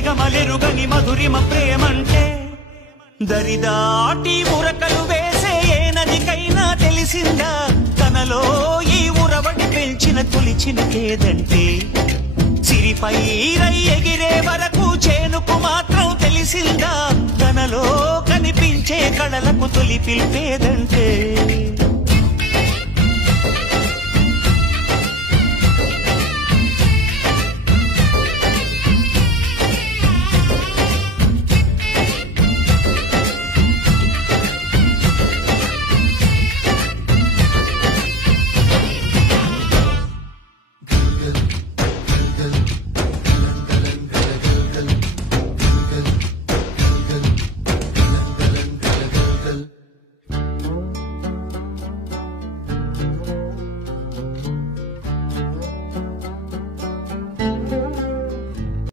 సరిగమలెరుగని మధురిమ ప్రేమంటే దరిదాటి ఉరకలు వేసే ఏ నదికైనా తెలిసిందా తనలో ఈ ఉరవడి పెంచిన తొలిచినకేదంటే సిరిపై రై ఎగిరే వరకు చేనుకు మాత్రం తెలిసిందా తనలో కనిపించే కళలకు తొలి పిలిపేదంటే